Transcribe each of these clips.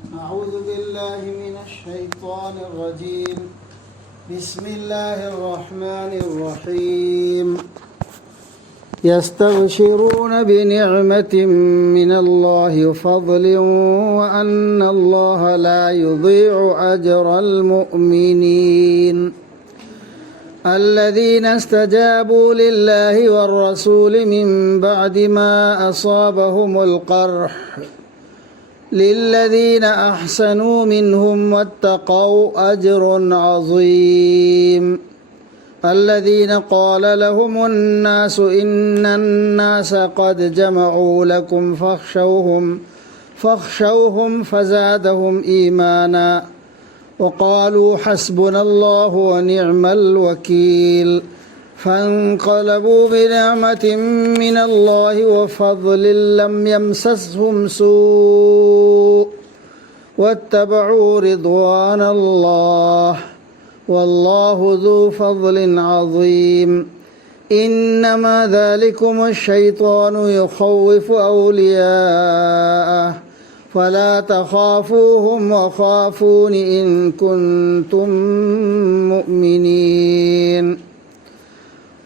أعوذ بالله من الشيطان الرجيم. بسم الله الرحمن الرحيم. يستبشرون بنعمة من الله وفضل وأن الله لا يضيع أجر المؤمنين. الذين استجابوا لله والرسول من بعد ما أصابهم القرح للذين أحسنوا منهم واتقوا أجر عظيم. الذين قال لهم الناس إن الناس قد جمعوا لكم فاخشوهم فزادهم إيمانا وقالوا حسبنا الله ونعم الوكيل. فانقلبوا بنعمة من الله وفضل لم يمسسهم سوء واتبعوا رضوان الله والله ذو فضل عظيم. إنما ذلكم الشيطان يخوف أولياءه فلا تخافوهم وخافون إن كنتم مؤمنين.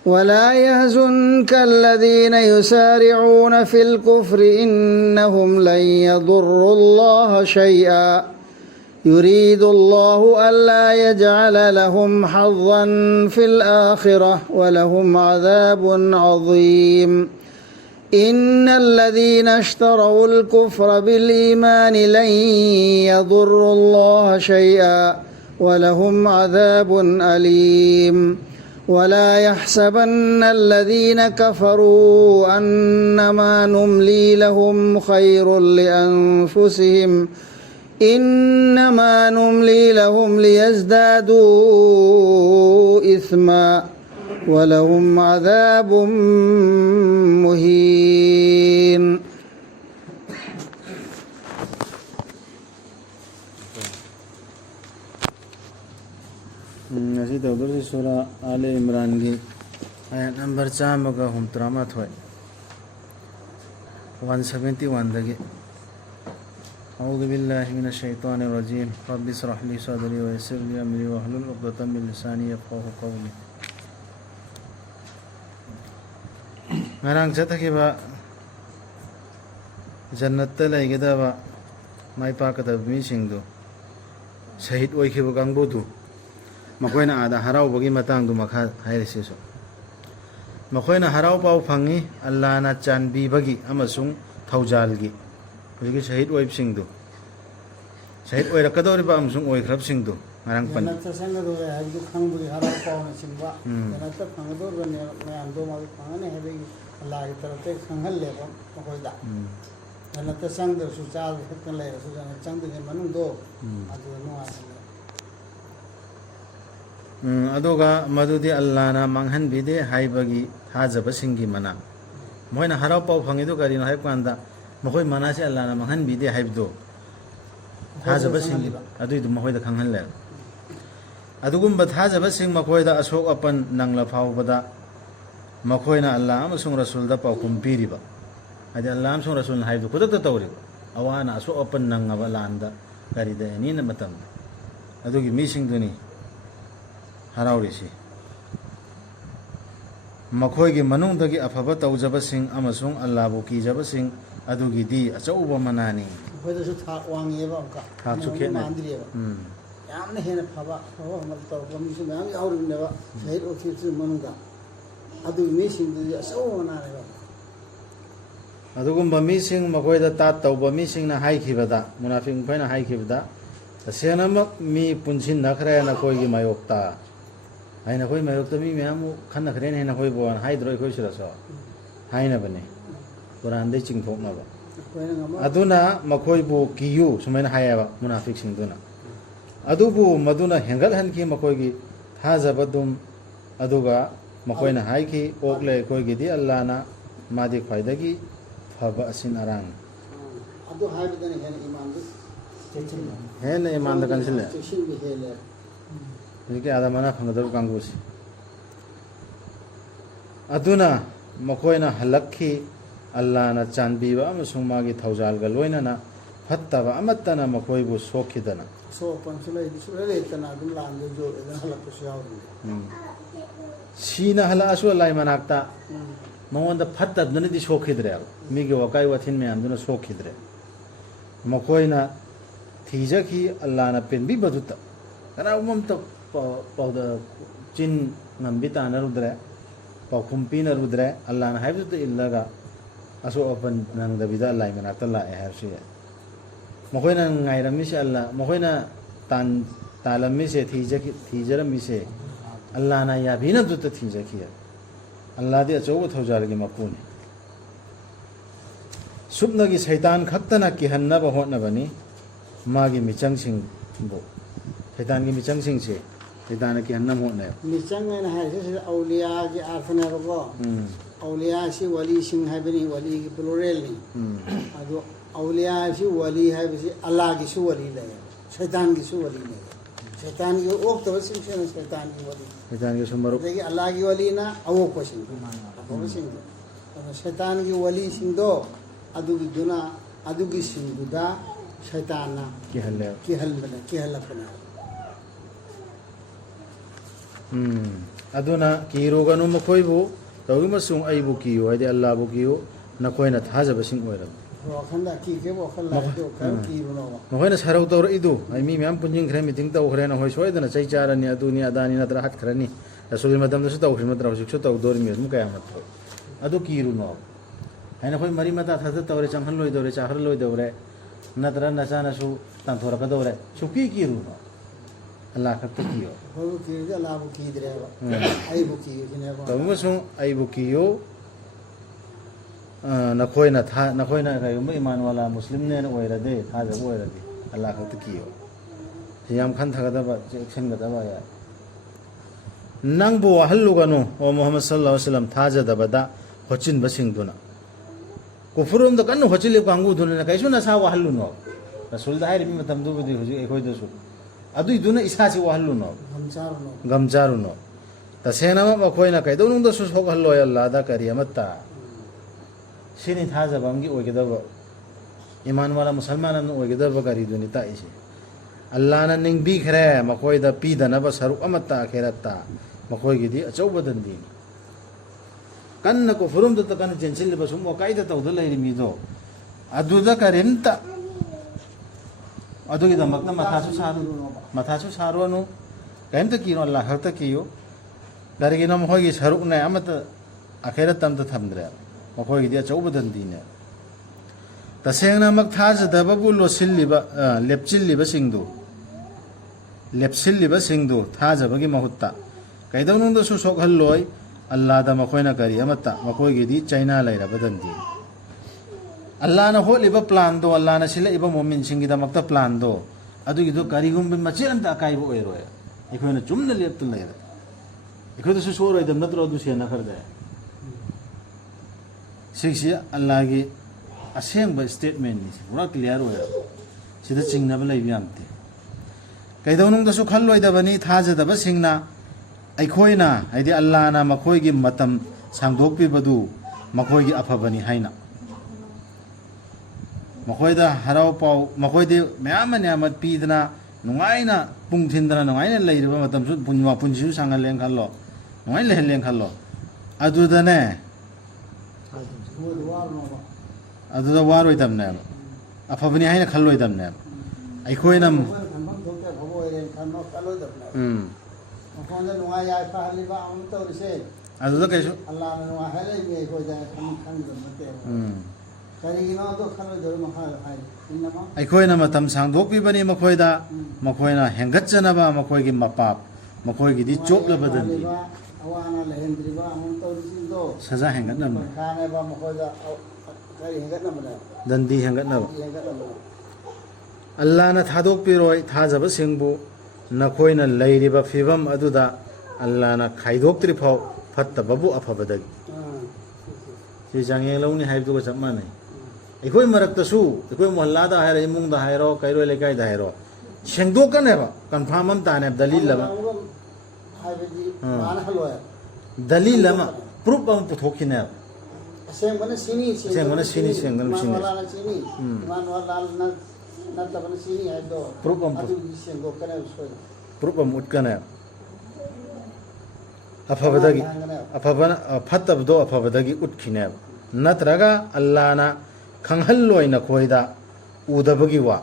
ولا يحزنك الذين يسارعون في الكفر إنهم لن يضروا الله شيئا يريد الله ألا يجعل لهم حظا في الآخرة ولهم عذاب عظيم. إن الذين اشتروا الكفر بالإيمان لن يضروا الله شيئا ولهم عذاب أليم. ولا يحسبن الذين كفروا أنما نملي لهم خير لأنفسهم إنما نملي لهم ليزدادوا إثما ولهم عذاب مهين. नसी तो उधर से सूरा आले इमरान की आयत number 4 171 दगे أعوذ بالله من الشيطان الرجيم رب اشرح لي صدري ويسر لي أمري واحلل عقدة من لساني يفقهوا قولي. ngarang chatakiba jannatta laigedaba maipakadaba misingdu shahid oikiba kangbudu makoina ada haraubagi matangdu makha hairisisu makoina harau pau phangi Allah na chanbibagi amasung thaujalgi hujigi shahid oibsingdu shahid oirakadoriba amasung oikrabsingdu ngarang pan jannatta sangadu haydu khangbugi harau pauna simba jannatta khangadu ne mayamdo ma khangane hebegi Allah ki tarafte khanghal leba makoida jannatta sangdu su chal hekkan le su jannatta sangdu ne manungdo adu nuwa aduga madudi Allah na manghan bide haibagi hajaba singi mana moina harau pau phangi do gari na haib kanda mohoi mana se Allah na manghan bide haibdo hajaba singi adu du mohoi da khanghan le adugum ba hajaba sing makoi da asok apan nangla phau bada makoi na Allah amasung rasul da pau kum piriba adi Allah amasung rasul na haibdo kudak ta tawri awana asok apan nangaba landa gari da ni na matam adugi mising duni haraurisi makoigi manungdagi afaba tawjabasing amasung Allahu kijabasing adugidi achauba manani hoidasu thak wangiyeba ka thak sukhe na andriyeba yamna hena phaba hamal tawba misu yam yauruneba shahid okisu manungda adu misingdu asau manareba adugumba mising makoida tat tawba mising na haikhibada munafiq phaina haikhibada tasenamak mi punchin nakhra na koigi mayokta haina koi mayokta mi meamu khanna khren haina koi bon haidroi koi siraso haina bane quran de chingthokna ba aduna makoi bu kiyu sumaina hayaba munafiq sing duna adubu maduna hengal hanki makoi gi thajabadum aduga makoina haiki okle koi gi di Allah na madi khaidagi phaba asin arang adu haibadani hena iman du hena iman da kansile shin bi hele Jadi ada mana pengetahuan kanggus. Aduna makoina halakhi Allah na chanbiba amasung magi thaujal galwaina na ꯐꯠꯇꯕ ꯑꯃꯠꯇꯅ ꯃꯈꯣꯏꯕꯨ ꯁꯣꯛꯈꯤꯗꯅ ꯁꯣꯛꯄꯁꯨ ꯂꯩꯗꯤ ꯁꯨꯡꯂꯩ ꯂꯩꯇꯅ ꯑꯗꯨꯝ ꯂꯥꯟꯗ ꯖꯣꯏꯗꯅ ꯍꯜꯂꯛꯄꯁꯨ ꯌꯥꯎꯔꯤꯅꯤ ꯁꯤꯅ ꯍꯜꯂꯛꯑꯁꯨ ꯑꯜꯂꯥꯍ ꯃꯅꯥꯛꯇ ꯃꯉꯣꯟꯗ ꯐꯠꯇꯕꯗꯨꯅꯗꯤ ꯁꯣꯛꯈꯤꯗ꯭ꯔꯦꯕ ꯃꯤꯒꯤ ꯋꯥꯀꯥꯏ ꯋꯥꯊꯤꯟ ꯃꯌꯥꯝꯗꯨꯅ ꯁꯣꯛꯈꯤꯗ꯭ꯔꯦ ꯃꯈꯣꯏꯅ ꯊꯤꯖꯈꯤ ꯑꯜꯂꯥꯍꯅ ꯄꯦꯟꯕꯤꯕꯗꯨꯇ ꯀꯅꯥꯒꯨꯝꯕ ꯑꯝꯇ ꯆꯤꯟ ꯉꯝꯕꯤ ꯇꯥꯟꯅꯔꯨꯗ꯭ꯔꯦ ꯄꯥꯎꯈꯨꯝ ꯄꯤꯅꯔꯨꯗ꯭ꯔꯦ ꯑꯜꯂꯥꯍꯅ ꯍꯥꯏꯕꯗꯨꯇ ꯏꯜꯂꯒ ꯑꯁꯣꯛ ꯑꯄꯟ ꯅꯪꯗꯕꯤꯗ ꯑꯜꯂꯥꯍ ꯃꯅꯥꯛꯇ ꯂꯥꯛꯑꯦ ꯍꯥꯏꯕꯁꯨ ꯌꯥꯏ ꯃꯈꯣꯏꯅ ꯉꯥꯏꯔꯝꯃꯤꯁꯦ ꯑꯜꯂꯥꯍ ꯃꯈꯣꯏꯅ ꯇꯥꯜꯂꯝꯃꯤꯁꯦ ꯊꯤꯖꯔꯝꯃꯤꯁꯦ ꯑꯜꯂꯥꯍꯅ ꯌꯥꯕꯤꯅꯕꯗꯨꯇ ꯊꯤꯖꯈꯤ ꯑꯜꯂꯥꯍꯗꯤ ꯑꯆꯧꯕ ꯊꯧꯖꯥꯜꯒꯤ ꯃꯄꯨꯅꯤ ꯁꯨꯞꯅꯒꯤ ꯁꯩꯇꯥꯟ ꯈꯛꯇꯅ ꯀꯤꯍꯟꯅꯕ ꯍꯣꯠꯅꯕꯅꯤ ꯃꯥꯒꯤ ꯃꯤꯆꯪꯁꯤꯡꯕꯨ ꯁꯩꯇꯥꯟꯒꯤ ꯃꯤꯆꯪꯁꯤꯡꯁꯦ ꯁꯩꯇꯥꯟꯅ ꯀꯤꯍꯟꯅꯕ ꯍꯣꯠꯅꯩ ꯃꯤꯆꯪ ꯍꯥꯏꯅ ꯍꯥꯏꯔꯤꯁꯦ ꯁꯤꯗ ꯑꯧꯂꯤꯌꯥꯒꯤ ꯑꯥꯔꯊꯅꯦꯕꯀꯣ ꯑꯧꯂꯤꯌꯥꯁꯤ ꯋꯥꯂꯤꯁꯤꯡ ꯍꯥꯏꯕꯅꯤ ꯋꯥꯂꯤꯒꯤ ꯄ꯭ꯂꯨꯔꯦꯜꯅꯤ ꯑꯗꯣ ꯑꯧꯂꯤꯌꯥꯁꯤ ꯋꯥꯂꯤ ꯍꯥꯏꯕꯁꯤ ꯑꯜꯂꯥꯍꯒꯤꯁꯨ ꯋꯥꯂꯤ ꯂꯩ ꯁꯩꯇꯥꯟꯒꯤꯁꯨ ꯋꯥꯂꯤ ꯂꯩ ꯁꯩꯇꯥꯟꯒꯤ ꯑꯣꯛꯇꯕꯁꯤꯡꯁꯤꯅ ꯁꯩꯇꯥꯟꯒꯤ ꯋꯥꯂꯤ ꯁꯩꯇꯥꯟꯒꯤꯁꯨ ꯃꯔꯨꯞ ꯑꯗꯒꯤ ꯑꯜꯂꯥꯍꯒꯤ ꯋꯥꯂꯤꯅ ꯑꯋꯣꯛꯄꯁꯤꯡ ꯑꯐꯕꯁꯤꯡꯗꯣ ꯑꯗꯣ ꯁꯩꯇꯥꯟꯒꯤ ꯋꯥꯂꯤꯁꯤꯡꯗꯣ ꯑꯗꯨꯒꯤꯁꯤꯡꯗꯨꯗ ꯁꯩꯇꯥꯟꯅ ꯀꯤꯍꯜꯂꯛꯄꯅꯦ ꯑꯗꯨꯅ ꯀꯤꯔꯨꯒꯅꯨ ꯃꯈꯣꯏꯕꯨ ꯇꯧꯔꯤꯕꯁꯨꯡ ꯑꯩꯕꯨ ꯀꯤꯌꯨ ꯍꯥꯏꯗꯤ ꯑꯜꯂꯥꯍꯕꯨ ꯀꯤꯌꯨ ꯅꯈꯣꯏꯅ ꯊꯥꯖꯕꯁꯤꯡ ꯑꯣꯏꯔꯕꯅꯤ ꯋꯥꯈꯜꯗ ꯀꯤꯈꯤꯕ ꯋꯥꯈꯜ ꯂꯥꯛꯏꯗꯣ ꯀꯔꯝ ꯀꯤꯕꯅꯣꯕ ꯃꯈꯣꯏꯅ ꯁꯔꯧ ꯇꯧꯔꯛꯏꯗꯨ ꯑꯩ ꯃꯤ ꯃꯌꯥꯝ ꯄꯨꯟꯁꯤꯟꯈ꯭ꯔꯦ ꯃꯤꯇꯤꯡ ꯇꯧꯈ꯭ꯔꯦ ꯅꯈꯣꯏ ꯁꯣꯏꯗꯅ ꯆꯩ ꯆꯥꯔꯅꯤ ꯑꯗꯨꯅꯤ ꯑꯗꯥꯅꯤ ꯅꯠꯇ꯭ꯔ ꯍꯠꯈ꯭ꯔꯅꯤ ꯔꯁꯨꯜꯒꯤ ꯃꯇꯝꯗꯁꯨ ꯇꯧꯈ꯭ꯔꯤ ꯅꯠꯇ꯭ꯔ ꯍꯧꯖꯤꯛꯁꯨ ꯇꯧꯗꯣꯔꯤꯃꯤ ꯑꯗꯨꯝ ꯀꯌꯥ ꯅꯠꯇ꯭ꯔꯣ ꯑꯗꯨ ꯀꯤꯔꯨꯅꯣ ꯍꯥꯏꯅ ꯑꯩꯈꯣꯏ ꯃꯔꯤ ꯃꯇꯥ ꯊꯥꯗ ꯆꯪꯍꯜꯂꯣꯏꯗꯧꯔꯦ ꯆꯥꯍꯜꯂꯣꯏꯗꯧꯔꯦ ꯅꯠꯇ꯭ꯔ ꯅꯆꯥꯅꯁꯨ ꯇꯥꯟꯊꯣꯔꯛꯀꯗꯧꯔꯦ ꯁꯨꯀꯤ ꯀꯤꯔꯨꯅꯣ ꯑꯜꯂꯥꯍ ꯈꯛꯇ ꯀꯤꯌꯣ ꯑꯩꯈꯣꯏꯕꯨ ꯀꯤꯔꯗꯤ ꯑꯜꯂꯥꯍꯕꯨ ꯀꯤꯗ꯭ꯔꯦꯕ ꯑꯩꯕꯨ ꯀꯤꯌꯨꯁꯤꯅꯦꯕ ꯇꯧꯔꯤꯕꯁꯨꯡ ꯑꯩꯕꯨ ꯀꯤꯌꯨ ꯅꯈꯣꯏꯅ ꯀꯔꯤꯒꯨꯝꯕ ꯏꯃꯥꯟ ꯋꯥꯂꯥ ꯃꯨꯁꯂꯤꯝꯅꯦꯅ ꯑꯣꯏꯔꯗꯤ ꯊꯥꯖꯕ ꯑꯣꯏꯔꯗꯤ ꯑꯜꯂꯥꯍ ꯈꯛꯇ ꯀꯤꯌꯣ ꯁꯤ ꯌꯥꯝ ꯈꯟꯊꯒꯗꯕ ꯆꯦꯛꯁꯤꯟꯒꯗꯕ ꯌꯥꯏ ꯅꯪꯕꯨ ꯋꯥꯍꯜꯂꯨꯒꯅꯨ ꯑꯣ ꯃꯨꯍꯝꯃꯗ ꯁꯜꯂꯜꯂꯥꯍꯨ ꯑꯂꯩꯍꯤ ꯋꯁꯜꯂꯝ ꯊꯥꯖꯗꯕꯗ ꯍꯣꯠꯆꯤꯟꯕꯁꯤꯡꯗꯨꯅ ꯀꯨꯐꯨꯔꯣꯝꯗ ꯀꯟꯅ ꯍꯣꯠꯆꯤꯜꯂꯤꯕ ꯀꯥꯡꯕꯨꯗꯨꯅ ꯀꯩꯁꯨ ꯅꯁꯥ ꯋꯥꯍꯜꯂꯨꯅꯣ ꯔꯁꯨꯜꯗ ꯍꯥꯏꯔꯤꯕ ꯃꯇꯝꯗꯨꯕꯨꯗꯤ ꯍꯧꯖꯤꯛ ꯑꯩꯈꯣꯏꯗꯁꯨ ꯑꯗꯨꯏꯗꯨꯅ ꯏꯁꯥꯁꯤ ꯋꯥꯍꯜꯂꯨꯅꯣ ꯒꯝꯆꯥꯔꯨꯅꯣ ꯇꯁꯦꯡꯅꯃꯛ ꯃꯈꯣꯏꯅ ꯀꯩꯗꯧꯅꯨꯡꯗꯁꯨ ꯁꯣꯛꯍꯜꯂꯣꯏ ꯑꯜꯂꯥꯍꯗ ꯀꯔꯤ ꯑꯃꯠꯇ ꯁꯤꯅꯤ ꯊꯥꯖꯕ ꯑꯃꯒꯤ ꯑꯣꯏꯒꯗꯕ ꯏꯃꯥꯟ ꯋꯥꯂꯥ ꯃꯨꯁꯜꯃꯥꯟ ꯑꯃꯅ ꯑꯣꯏꯒꯗꯕ ꯀꯔꯤꯗꯨꯅꯤ ꯇꯥꯛꯏꯁꯦ ꯑꯜꯂꯥꯍꯅ ꯅꯤꯡꯕꯤꯈ꯭ꯔꯦ ꯃꯈꯣꯏꯗ ꯄꯤꯗꯅꯕ ꯁꯔꯨꯛ ꯑꯃꯠꯇ ꯑꯈꯦꯔꯠꯇ ꯃꯈꯣꯏꯒꯤꯗꯤ ꯑꯆꯧꯕ ꯗꯟꯗꯤꯅꯤ कन्न को फुरुम तो कन्न चेंसिल बसुम वकाइदा तौद लेरी मीदो अदुदा करिंता अदुगी दमकना मथासु सारोनु करिंता किनो अल्लाह खरता कियो करिगिनो मखोगी सरुकने अमत अखेरत तमत थमद्रे मखोगी दि अचौब दंदीने तसेंगना मक थाजदबबु लोसिल्लिबा लेपचिल्लिबा सिंगदु लेपसिल्लिबा सिंगदु थाजबगी महुत्ता कैदौनुंद सु सोखल्लोय अल्लाह मखोना करी मखोगी चाइना लेरबदंदी अल्लाह होलिब प्लान दो अल्लाह सिलब मोमिन सिंगीदमक्ता प्लान दो अदुगिदो करीगुम मचे अंत अकायब ओइरोय अखोना चुमन लेप्त लेर अखोदसु सोरोयदम नत्रो अदु सेना खरदे सिक्सी अल्लाह की असेंब स्टेटमेंट नि पूरा क्लियर ओय सिदा चिंगनब लेबियामते कैदौनुंदसु खल्लोयदबनी थाजदब सिंगना अखोना है अल्लाहना मखोगी मतम सांगदोक्पिबदु मखोगी अफबनी हाइना मखोयदा हराव पाव मखोयदे मयाम मयामत पीदना नुंगाइना पुंग थिंदना नुंगाइना लेरिबा मतमसु पुंवा पुंजिसु सांगलें खल्लो नुंगाइ लेहलें खल्लो अदुदने अदुदा वारोइदमने अफबनी हाइना खल्लोइदमने अखोइना अदुदा कैसु अल्लाहना नुआ हाले बे कोइदा खंगदम नते करिगिनो तो खल्लोइदर मखा हाइ इनमा अखोइना मतम सांगदोक्पिबनी मखोयदा मखोइना हेंगतचनबा मखोयगी मपाप मखोयगी चोपलबदनी अवाना लेहेंद्रिबा अमन तौरिसिदो सजा हेंगतनम खानेबा मखोयदा करि हेंगतनमना दंदी हेंगतनब अल्लाहना थादोक्पिरोय थाजब सिंगबु नखोइना लैरिबा फिबम अदुदा अल्लाहना खाइदोक्त्रि फाव फत्तबबु अफबदगी सि जांगे लौनी हाइबदुगा चप मानै अखोइ मरक्तसु अखोइ मोहल्लादा हाइर इमुंगदा हाइरो कैरो लेकाइदा हाइरो सेंगदोकनेबा कन्फर्म अम ताने दलील लबा दलील लमा प्रूफ अम पुथोखिने सेंगमने सिनी सेंगमने सिनी मान वाला सिनी मान वाला नत्तबन सिनी हाइदो Proof am अदु सेंगो कने सोय proof am utkana afabadagi afabana fatabdo afabadagi utkine natraga allana khanghalloina khoida udabagi wa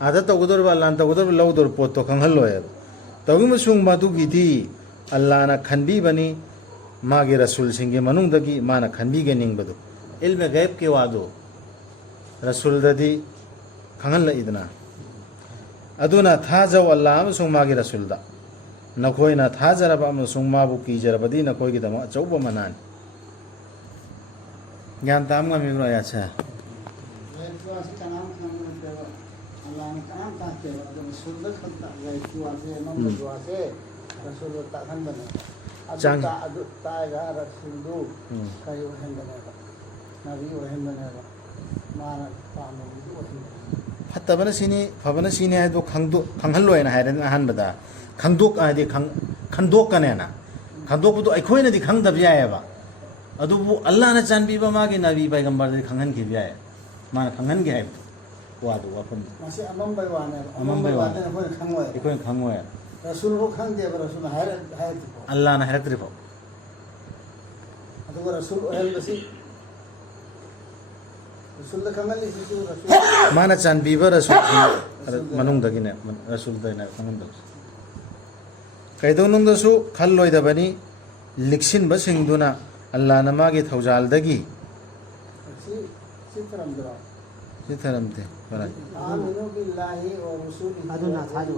ada tawdor ba lan tawdor lawdor poto khanghalloya tawim sung madu gidi allana khanbi bani magi rasul singe manung dagi mana khanbi ge ning badu ilme gaib ke wado rasul dadi khangalla idna aduna thajaw allah amsung magi rasul da नखोइना थाजरबा अमसुंग माबु कीजरबदी नखोइगी दम अचौबा मनान ज्ञान ताम गा मिग्रो याछा रेतुआस कनाम खाने पेवा अल्लाह ने कनाम ताके जब सुंदर खंता रेतुआसे नम दुआसे रसूल ताखन बने अदु ताएगा रसूलु कई वहन बनेगा नबी वहन बनेगा माना पानो वहन फतबन सिनी फबन सिनी है दो खंगहलोयना हायरन अहनबदा खंदोक आदि खंदोक कनेना खंदोक तो अखोइना दि खंगदब यायबा अदुबु अल्लाह ना चानबीबा मागे नबी पैगंबर दि खंगन के याय माना खंगन के है वादु वफन मासे अमम बै वाने होय खंगोय अखोइ खंगोय रसूल को खंग दे रसूल हायर हायर अल्लाह ना हरत्रिफो अदुगो रसूल ओहल बसी रसूल खंगल लिसु रसूल माना चानबीबा रसूल मनुंग दगिने रसूल दना खंगन दग कैदोनुंगदसु खल्लोइदबनी लिक्सिनबा सिंगदुना अल्लाह ना मागे थौजालदगी सिथरमते बरा आमिनु बिल्लाहि व रसूलिहि अदुना थाजो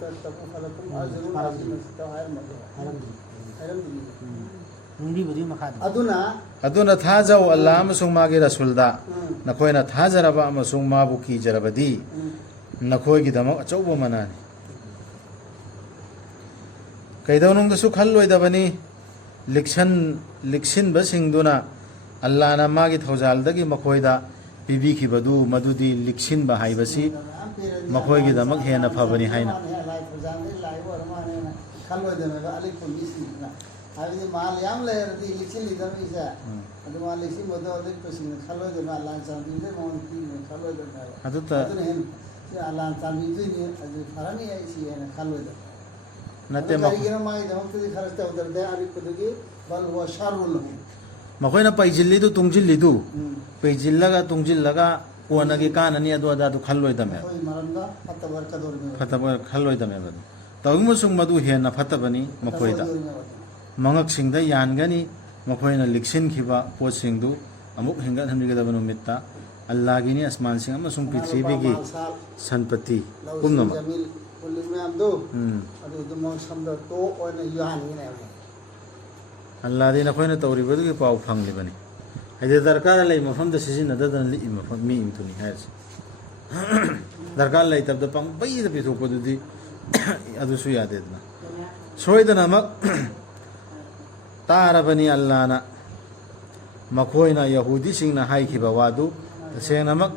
ततकु फलकुम अजरुन अज़ीम मुंडी बुदी मखाद अदुना थाजाव अल्लाह अमसुंग मागे रसूलदा नखोइना थाजरबा अमसुंग माबु कीजरबदी नखोइगी दमक अचौबा मनानी कैदौनुंगदसु खल्लोइदबनी लिक्सन बसिंगदुना अल्लाह ना मागी थौजालदगी मखोइदा पिबिखिबदु मदुदी लिक्सिन बा हाइबसी मखोइगी दमक हेना फबनी हाइना खल्लोइदना अली पुलिसना हाबि माल याम लेरदी लिक्सिन लिदम इसा अदु माल लिक्सिन बदो अली पसिन खल्लोइदना अल्लाह चांदीदे मोन की खल्लोइदना अदुता हेन अल्लाह चांदीदे अदु फरानी आइसी हेना खल्लोइदना नते मखोइना पैजिल्लिदु तुंगजिल्लिदु पैजिल्लगा तुंगजिल्लगा कोनगी काननी अदु अदादु खल्लोइदमे फतबर खल्लोइदमे बदु तौमुसुंग मदु हेना फतबनी मखोइदा मंगक सिंगदा यानगनी मखोइना लिक्सिन खिबा पोसिंगदु अमुक हिंगत हनरिगदब नुमित्ता अल्लाह गिनी आसमान सिंग अमसुंग पृथ्वीगी संपत्ति पुनम अल्लाह दी नखोइना तौरिबदु के पाउ फंगलिबनी हाइदे दरकार लई मफमद सिजिनददन लि मफम मी इमतुनी हायस दरकार लई तबद पंग बैद पिथोपदुदी अदुसु यादेदना सोइदना मक तारबनी अल्लाह ना मखोइना यहूदी सिंगना हाइखिबा वादु सेनमक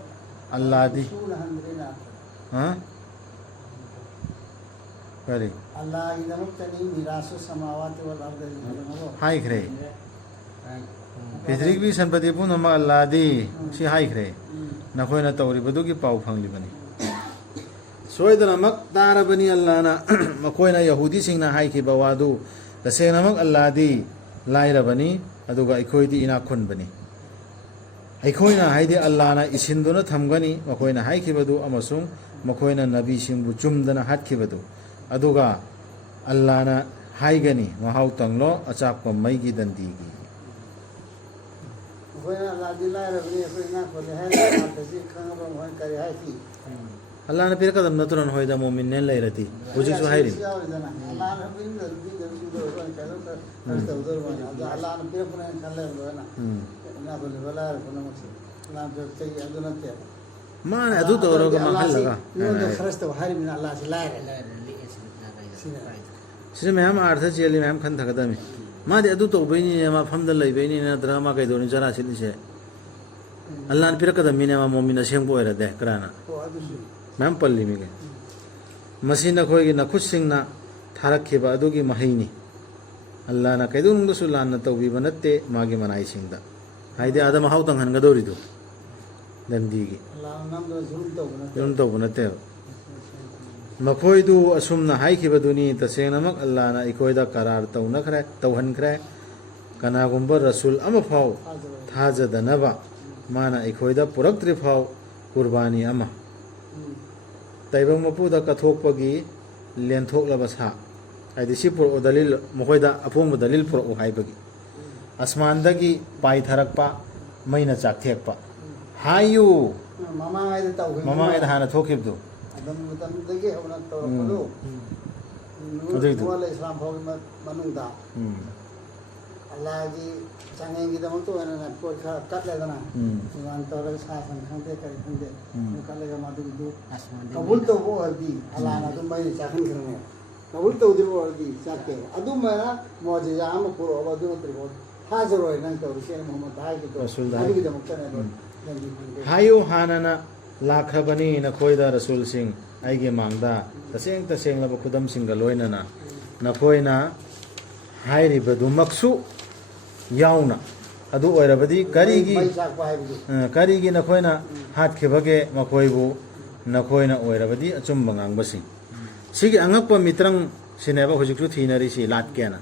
अल्लाह दी हां करी अल्लाह इदमुक्तनी मिरासु समावाति वल अर्दि हाई खरे पृथ्वी भी संपत्ति पुनः म अल्लाह दी सी हाई खरे नखोइना तौरिबदु की पाउ फंगलिबनी सोइदना मक तारबनी अल्लाह ना मखोइना यहूदी सिंगना हाई खिबा वादु तसेनमक अल्लाह दी लाइरबनी अदुगा इखोइदी इना खुनबनी अखोइना हाइदे अल्लाह ना इसिनदुना थमगनी मखोइना हाई खिबदु अमसुंग मखोइना नबी सिंगबु चुमदना हाट खिबदु अदुगा अल्लाह ना हाइगनी महाउ तंगलो अचाक मईगी दंदीगी अल्लाह ने पिरकदम नतुरन होइदा मोमिन ने लैरती हुजिसु हाइरि मान अदु तोरोगा महल लगा सिने मैम अर्थ चेली मैम खन थगदमी मादे अदु तो बैनी ने मा फमद लैबैनी ने ड्रामा कैदोनी जरा सिलिसे अल्लाह ने पिरकदम मिने मा मोमिन असेंग बोयरा दे कराना मैम पल्ली मिगे मसीना खोइगी नखुत सिंगना थारखिबा अदुगी महिनी अल्लाह ना कैदोनुंगसु लाना तौबीबा नत्ते मागे मनाई सिंगदा हाइदे आदम हाउ तंग हनगदोरिदो ꯂꯝꯕꯤꯒꯤ ꯑꯜꯂꯥꯍꯅ ꯅꯝꯗꯨꯅ ꯖꯨꯜꯨꯝ ꯇꯧꯕ ꯅꯠꯇꯦ ꯑꯗꯨꯝ ꯇꯧꯕ ꯅꯠꯇꯦꯕ ꯃꯈꯣꯏꯗꯨ ꯑꯁꯨꯝꯅ ꯍꯥꯏꯈꯤꯕꯗꯨꯅꯤ ꯇꯁꯦꯡꯅꯃꯛ ꯑꯜꯂꯥꯍꯅ ꯑꯩꯈꯣꯏꯗ ꯀꯔꯥꯔ ꯇꯧꯍꯟꯈ꯭ꯔꯦ ꯀꯅꯥꯒꯨꯝꯕ ꯔꯁꯨꯜ ꯑꯃꯐꯥꯎ ꯊꯥꯖꯗꯅꯕ ꯃꯥꯅ ꯑꯩꯈꯣꯏꯗ ꯄꯨꯔꯛꯇ꯭ꯔꯤꯐꯥꯎ ꯀꯨꯔꯕꯥꯅꯤ ꯑꯃ ꯇꯥꯏꯕꯪ ꯃꯄꯨꯗ ꯀꯠꯊꯣꯛꯄꯒꯤ ꯂꯦꯟꯊꯣꯛꯂꯕ ꯁꯥ ꯍꯥꯏꯗꯤ ꯁꯤ ꯄꯨꯔꯛꯑꯣ ꯗꯂꯤꯜ ꯃꯈꯣꯏꯗ ꯑꯐꯣꯡꯕ ꯗꯂꯤꯜ ꯄꯨꯔꯛꯑꯣ ꯍꯥꯏꯕꯒꯤ ꯑꯁꯃꯥꯟꯗꯒꯤ ꯄꯥꯏꯊꯔꯛꯄ ꯃꯩꯅ ꯆꯥꯛꯊꯦꯛꯄ ꯍꯥꯏꯌꯨ ꯃꯃꯥꯡꯉꯩꯗ ꯇꯧꯈꯤꯕ ꯃꯃꯥꯡꯉꯩꯗ ꯍꯥꯟꯅ ꯊꯣꯛꯈꯤꯕꯗꯨ ꯑꯗꯨꯝ ꯃꯇꯝꯗꯒꯤ ꯍꯧꯅ ꯇꯧꯔꯛꯄꯗꯨ ꯑꯗꯨꯏꯗꯨ ꯅꯨꯋꯥ ꯏꯁꯂꯥꯝ ꯐꯥꯎꯒꯤ ꯃꯅꯨꯡꯗ ꯑꯜꯂꯥꯍꯒꯤ ꯆꯥꯡꯌꯦꯡꯒꯤꯗꯃꯛꯇ ꯑꯣꯏꯅ ꯄꯣꯠ ꯈꯔ ꯀꯠꯂꯦꯗꯅ ꯏꯃꯥꯟ ꯇꯧꯔꯒ ꯁꯥ ꯁꯟ ꯈꯪꯗꯦ ꯀꯔꯤ ꯈꯪꯗꯦ ꯀꯠꯂꯒ ꯃꯗꯨꯒꯤꯗꯨ ꯀꯕꯨꯜ ꯇꯧꯕ ꯑꯣꯏꯔꯗꯤ ꯑꯜꯂꯥꯍꯅ ꯑꯗꯨꯝ ꯃꯩꯅ ꯆꯥꯛꯍꯟꯈ꯭ꯔꯅꯦꯕ ꯀꯕꯨꯜ ꯇꯧꯗ꯭ꯔꯤꯕ ꯑꯣꯏꯔꯗꯤ ꯆꯥꯛꯇꯦꯕ ꯑꯗꯨꯃꯥꯏꯅ ꯃꯣꯖꯤꯖꯥ ꯑꯃ ꯄꯨꯔꯛꯑꯕ ꯑꯗꯨ ꯅꯠꯇ꯭ꯔꯤꯕ ꯊꯥꯖꯔꯣꯏ ꯅꯪ ꯇꯧꯔꯤꯁꯦ ꯃꯨꯍꯝꯃꯗ ꯍꯥꯏꯈꯤꯗꯣ ꯑꯗꯨꯒꯤꯗꯃꯛꯇꯅꯦ ꯍꯥꯏꯌꯨ ꯍꯥꯟꯅꯅ ꯂꯥꯛꯈ꯭ꯔꯕꯅꯤ ꯅꯈꯣꯏꯗ ꯔꯁꯨꯜꯁꯤꯡ ꯑꯩꯒꯤ ꯃꯥꯡꯗ ꯇꯁꯦꯡꯂꯕ ꯈꯨꯗꯝꯁꯤꯡꯒ ꯂꯣꯏꯅꯅ ꯅꯈꯣꯏꯅ ꯍꯥꯏꯔꯤꯕꯗꯨꯃꯛꯁꯨ ꯌꯥꯎꯅ ꯑꯗꯨ ꯑꯣꯏꯔꯕꯗꯤ ꯀꯔꯤꯒꯤ ꯅꯈꯣꯏꯅ ꯍꯥꯠꯈꯤꯕꯒꯦ ꯃꯈꯣꯏꯕꯨ ꯅꯈꯣꯏꯅ ꯑꯣꯏꯔꯕꯗꯤ ꯑꯆꯨꯝꯕ ꯉꯥꯡꯕꯁꯤꯡ ꯁꯤꯒꯤ ꯑꯉꯛꯄ ꯃꯤꯇ꯭ꯔꯪ ꯁꯤꯅꯦꯕ ꯍꯧꯖꯤꯛꯁꯨ ꯊꯤꯅꯔꯤꯁꯤ ꯂꯥꯠꯀꯦꯅ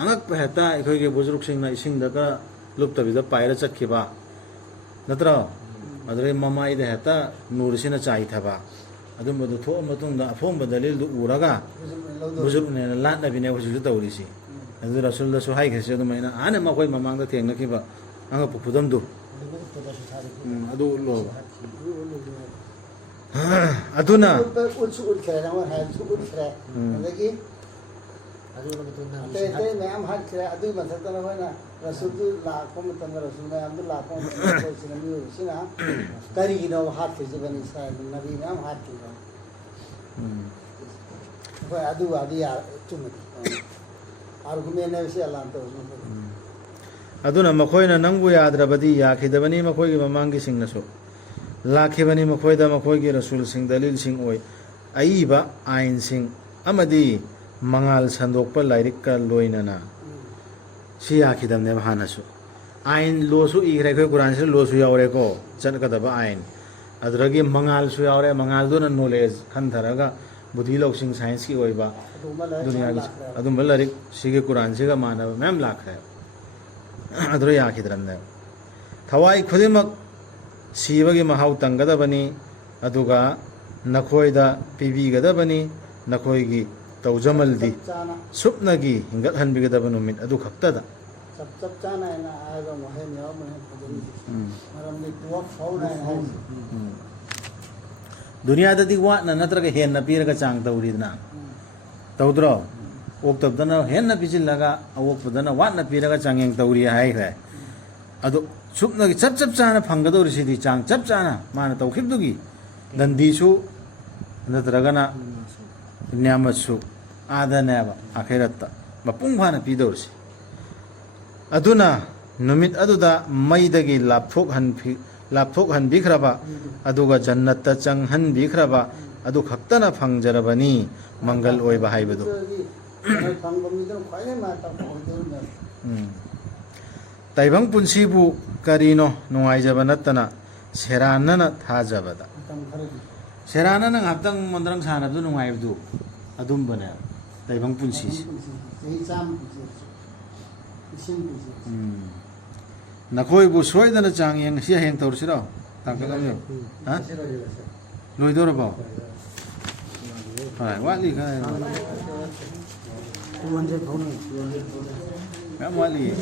ꯑꯉꯛꯄ ꯍꯦꯛꯇ ꯑꯩꯈꯣꯏꯒꯤ ꯕꯨꯖꯨꯔꯨꯛꯁꯤꯡꯅ ꯏꯁꯤꯡꯗꯒ ꯂꯨꯞꯇꯕꯤꯗ ꯄꯥꯏꯔ ꯆꯠꯈꯤꯕ ꯅꯠꯇ꯭ꯔꯣ ꯑꯗꯨꯗꯩ ꯃꯃꯥꯏꯗ ꯍꯦꯛꯇ ꯅꯨꯔꯁꯤꯅ ꯆꯥꯏꯊꯕ ꯑꯗꯨꯝꯕꯗꯨ ꯊꯣꯛꯑ ꯃꯇꯨꯡꯗ ꯑꯐꯣꯡꯕ ꯗꯂꯤꯜꯗꯨ ꯎꯔꯒ ꯕꯨꯖꯨꯔꯨꯛꯅꯦꯅ ꯂꯥꯠꯅꯕꯤꯅꯦꯕ ꯍꯧꯖꯤꯛꯁꯨ ꯇꯧꯔꯤꯁꯤ ꯑꯗꯨ ꯔꯁꯨꯜꯗꯁꯨ ꯍꯥꯏꯈ꯭ꯔꯤꯁꯤ ꯑꯗꯨꯃꯥꯏꯅ ꯍꯥꯟꯅ ꯃꯈꯣꯏ ꯃꯃꯥꯡꯗ ꯊꯦꯡꯅꯈꯤꯕ ꯑꯉꯛꯄ ꯈꯨꯗꯝꯗꯨ ꯑꯗꯨ ꯎꯠꯂꯣꯕ ꯑꯗꯨꯅ ꯎꯠꯁꯨ ꯎꯠꯈ꯭ꯔꯦ ꯅꯪꯉꯣꯟ ꯍꯥꯏꯕꯁꯨ ꯎꯠꯈ꯭ꯔꯦ ꯑꯗꯒꯤ ꯑꯇꯩ ꯑꯇꯩ ꯃꯌꯥꯝ ꯍꯥꯠꯈ꯭ꯔꯦ ꯑꯗꯨꯒꯤ ꯃꯊꯛꯇ ꯅꯈꯣꯏꯅ ꯔꯁꯨꯜꯗꯨ ꯂꯥꯛꯄ ꯃꯇꯝꯗ ꯔꯁꯨꯜ ꯃꯌꯥꯝꯗꯨ ꯂꯥꯛꯄ ꯃꯇꯝꯗ ꯑꯩꯈꯣꯏꯁꯤꯅ ꯃꯤꯑꯣꯏꯕꯁꯤꯅ ꯀꯔꯤꯒꯤꯅꯣ ꯍꯥꯠꯈ꯭ꯔꯤꯁꯤ ꯕꯅꯤ ꯏꯁꯔꯥꯏꯜ ꯅꯕꯤ ꯃꯌꯥꯝ ꯍꯥꯠꯈꯤꯕ ꯑꯩꯈꯣꯏ ꯑꯗꯨꯒꯗꯤ ꯆꯨꯝꯃꯤ ꯑꯥꯔꯒꯨꯃꯦꯟ ꯍꯥꯏꯕꯁꯤ ꯑꯜꯂꯥꯍꯅ ꯇꯧꯔꯤꯁꯤ ꯑꯗꯨꯅ ꯃꯈꯣꯏꯅ ꯅꯪꯕꯨ ꯌꯥꯗ꯭ꯔꯕꯗꯤ ꯌꯥꯈꯤꯗꯕꯅꯤ ꯃꯈꯣꯏꯒꯤ ꯃꯃꯥꯡꯒꯤꯁꯤꯡꯅꯁꯨ ꯂꯥꯛꯈꯤꯕꯅꯤ ꯃꯈꯣꯏꯗ ꯃꯈꯣꯏꯒꯤ ꯔꯁꯨꯜꯁꯤꯡ ꯗꯂꯤꯜꯁꯤꯡ ꯑꯣꯏ ꯑꯏꯕ ꯑꯥꯏꯟꯁꯤꯡ ꯑꯃꯗꯤ ꯃꯉꯥꯜ ꯁꯟꯗꯣꯛꯄ ꯂꯥꯏꯔꯤꯛꯀ ꯂꯣꯏꯅꯅ ꯁꯤ ꯌꯥꯈꯤꯗꯕꯅꯦꯕ ꯍꯥꯟꯅꯁꯨ ꯑꯥꯏꯟ ꯂꯣꯁꯨ ꯏꯈ꯭ꯔꯦ ꯑꯩꯈꯣꯏ ꯀꯨꯔꯥꯟꯁꯤꯗ ꯂꯣꯁꯨ ꯌꯥꯎꯔꯦꯀꯣ ꯆꯠꯀꯗꯕ ꯑꯥꯏꯟ ꯑꯗꯨꯗꯒꯤ ꯃꯉꯥꯜꯁꯨ ꯌꯥꯎꯔꯦ ꯃꯉꯥꯜꯗꯨꯅ ꯅꯣꯂꯦꯖ ꯈꯟꯊꯔꯒ ꯕꯨꯙꯤ ꯂꯧꯁꯤꯡ ꯁꯥꯏꯟꯁꯀꯤ ꯑꯣꯏꯕ ꯗꯨꯅꯤꯌꯥꯒꯤ ꯑꯗꯨꯝꯕ ꯂꯥꯏꯔꯤꯛ ꯁꯤꯒꯤ ꯀꯨꯔꯥꯟꯁꯤꯒ ꯃꯥꯟꯅꯕ ꯃꯌꯥꯝ ꯂꯥꯛꯈ꯭ꯔꯦ ꯑꯗꯨꯗ ꯌꯥꯈꯤꯗ꯭ꯔꯕꯅꯦꯕ ꯊꯋꯥꯏ ꯈꯨꯗꯤꯡꯃꯛ ꯁꯤꯕꯒꯤ ꯃꯍꯥꯎ ꯇꯪꯒꯗꯕꯅꯤ ꯑꯗꯨꯒ ꯅꯈꯣꯏꯗ ꯄꯤꯕꯤꯒꯗꯕꯅꯤ ꯅꯈꯣꯏꯒꯤ ꯇꯧꯖꯃꯜꯗꯤ ꯁꯨꯞꯅꯒꯤ ꯍꯤꯡꯒꯠꯍꯟꯕꯤꯒꯗꯕ ꯅꯨꯃꯤꯠ ꯑꯗꯨ ꯈꯛꯇꯗ ꯆꯞ ꯆꯥꯅ ꯍꯥꯏꯅ ꯍꯥꯏꯕ ꯋꯥꯍꯩ ꯃꯌꯥꯝ ꯑꯃ ꯐꯖꯔꯤꯁꯤ ꯃꯔꯝꯗꯤ ꯇꯨꯋꯥꯞ ꯐꯥꯎꯅ ꯍꯥꯏꯅ ꯍꯥꯏꯔꯤꯁꯤ ꯗꯨꯅꯤꯌꯥꯗꯗꯤ ꯋꯥꯠꯅ ꯅꯠꯇ꯭ꯔꯒ ꯍꯦꯟꯅ ꯄꯤꯔꯒ ꯆꯥꯡ ꯇꯧꯔꯤꯗꯅ ꯇꯧꯗ꯭ꯔꯣ ꯑꯣꯛꯇꯕꯗꯅ ꯍꯦꯟꯅ ꯄꯤꯁꯤꯜꯂꯒ ꯑꯋꯣꯛꯄꯗꯅ ꯋꯥꯠꯅ ꯄꯤꯔꯒ ꯆꯥꯡꯌꯦꯡ ꯇꯧꯔꯤ ꯍꯥꯏꯈ꯭ꯔꯦ ꯑꯗꯣ ꯁꯨꯞꯅꯒꯤ ꯆꯞ ꯆꯥꯅ ꯐꯪꯒꯗꯧꯔꯤꯁꯤꯗꯤ ꯆꯥꯡ ꯆꯞ ꯆꯥꯅ ꯃꯥꯅ ꯇꯧꯈꯤꯕꯗꯨꯒꯤ ꯗꯟꯗꯤꯁꯨ ꯅꯠꯇ꯭ꯔꯒꯅ ꯅꯤꯌꯥꯃꯠꯁꯨ 아다네바 아케라타 ꯃꯄꯨꯡ ꯐꯥꯅ ꯄꯤꯗꯧꯔꯤꯁꯤ ꯑꯗꯨꯅ ꯅꯨꯃꯤꯠ ꯑꯗꯨꯗ ꯃꯩꯗꯒꯤ ꯂꯥꯞꯊꯣꯛꯍꯟꯕꯤꯈ꯭ꯔꯕ ꯑꯗꯨꯒ ꯖꯟꯅꯠꯇ ꯆꯪꯍꯟꯕꯤꯈ꯭ꯔꯕ ꯑꯗꯨ ꯈꯛꯇꯅ ꯐꯪꯖꯔꯕꯅꯤ ꯃꯪꯒꯜ ꯑꯣꯏꯕ ꯍꯥꯏꯕꯗꯨ ꯇꯥꯏꯕꯪ ꯄꯨꯟꯁꯤꯕꯨ ꯀꯔꯤꯅꯣ ꯅꯨꯡꯉꯥꯏꯖꯕ ꯅꯠꯇꯅ ꯁꯦꯔꯥꯟꯅꯅ ꯊꯥꯖꯕꯗ ꯁꯦꯔꯥꯟꯅꯅ ꯉꯥꯏꯍꯥꯛꯇꯪ ꯃꯣꯟꯗꯔꯪ ꯁꯥꯟꯅꯕꯗꯨ ꯅꯨꯡꯉꯥꯏꯕꯗꯨ ꯑꯗꯨꯝꯕꯅꯦ ꯇꯥꯏꯕꯪ ꯄꯨꯟꯁꯤꯁꯤ ꯅꯈꯣꯏꯕꯨ ꯁꯣꯏꯗꯅ ꯆꯥꯡꯌꯦꯡ ꯁꯤ ꯍꯌꯦꯡ ꯇꯧꯔꯁꯤꯔꯣ ꯇꯥꯛꯀꯗꯕꯅꯦ ꯍꯥ ꯂꯣꯏꯗꯧꯔꯕꯣ ꯍꯣꯏ ꯋꯥꯠꯂꯤ ꯈꯔ ꯌꯥꯝ ꯋꯥꯠꯂꯤ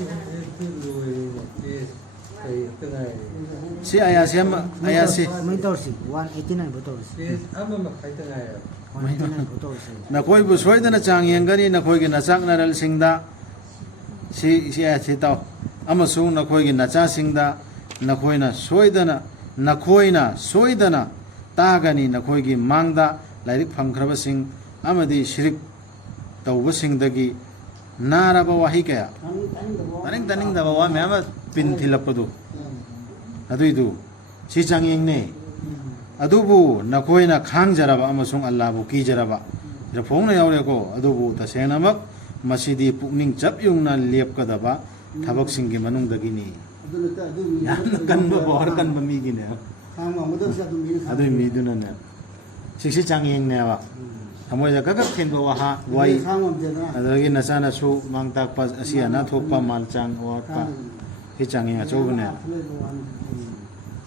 ꯁꯤ ꯑꯌꯥꯁꯤ ꯑꯃ ꯑꯌꯥꯁꯤ ꯅꯈꯣꯏꯕꯨ ꯁꯣꯏꯗꯅ ꯆꯥꯡꯌꯦꯡꯒꯅꯤ ꯅꯈꯣꯏꯒꯤ ꯅꯆꯥꯛꯅꯔꯜꯁꯤꯡꯗ ꯁꯤ ꯑꯌꯥꯁꯤ ꯇꯥꯎ ꯑꯃꯁꯨꯡ ꯅꯈꯣꯏꯒꯤ ꯅꯆꯥꯁꯤꯡꯗ ꯅꯈꯣꯏꯅ ꯁꯣꯏꯗꯅ ꯇꯥꯒꯅꯤ ꯅꯈꯣꯏꯒꯤ ꯃꯥꯡꯗ ꯂꯥꯏꯔꯤꯛ ꯐꯪꯈ꯭ꯔꯕꯁꯤꯡ ꯑꯃꯗꯤ ꯁꯤꯔꯤꯛ ꯇꯧꯕꯁꯤꯡꯗꯒꯤ ꯅꯥꯔꯕ ꯋꯥꯍꯩ ꯀꯌꯥ ꯇꯥꯅꯤꯡꯗꯕ ꯋꯥ ꯃꯌꯥꯝ ꯑꯃ ꯄꯤꯟ ꯊꯤꯜꯂꯛꯄꯗꯨ ꯑꯗꯨꯏꯗꯨ ꯁꯤ ꯆꯥꯡꯌꯦꯡꯅꯦ ꯑꯗꯨꯕꯨ ꯅꯈꯣꯏꯅ ꯈꯥꯡꯖꯔꯕ ꯑꯃꯁꯨꯡ ꯑꯜꯂꯥꯍꯕꯨ ꯀꯤꯖꯔꯕ ꯐꯣꯡꯅ ꯌꯥꯎꯔꯦꯀꯣ ꯑꯗꯨꯕꯨ ꯇꯁꯦꯡꯅꯃꯛ ꯃꯁꯤꯗꯤ ꯄꯨꯛꯅꯤꯡ ꯆꯞ ꯌꯨꯡꯅ ꯂꯦꯞꯀꯗꯕ ꯊꯕꯛꯁꯤꯡꯒꯤ ꯃꯅꯨꯡꯗꯒꯤꯅꯤ ꯌꯥꯝꯅ ꯀꯟꯕ ꯄꯋꯥꯔ ꯀꯟꯕ ꯃꯤꯒꯤꯅꯦ ꯈꯥꯡ ꯉꯝꯒꯗꯕꯁꯦ ꯑꯗꯨꯝ ꯃꯤꯅ ꯈꯥꯡ ꯑꯗꯨꯏ ꯃꯤꯗꯨꯅꯅꯦ ꯁꯤꯛꯁꯤ ꯆꯥꯡꯌꯦꯡꯅꯦꯕ ꯊꯃꯣꯏꯗ ꯀꯛ ꯊꯤꯟꯕ ꯋꯥꯍꯥ ꯋꯥꯏ ꯈꯥꯡ ꯉꯝꯗꯦꯗꯅ ꯑꯗꯨꯗꯒꯤ ꯅꯆꯥꯅꯁꯨ ꯃꯥꯡ ꯇꯥꯛꯄ ꯑꯁꯤ ꯑꯅꯥ ꯊꯣꯛꯄ ꯃꯥꯜ ꯆꯥꯡ ꯋꯥꯠꯄ ꯁꯤ ꯆꯥꯡꯌꯦꯡ ꯑꯆꯧꯕꯅꯦ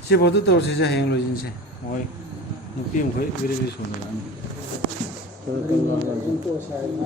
ꯁꯤ ꯄꯣꯠꯇꯨ ꯇꯧꯔꯁꯤꯁꯦ ꯍꯌꯦꯡ ꯂꯣꯏꯁꯤꯟꯁꯦ ꯃꯣꯏ ꯅꯨꯄꯤ ꯃꯈꯣꯏ ꯕꯤꯔꯤ ꯕꯤꯔꯤ ꯁꯣꯟꯅꯔꯛꯑꯅꯤ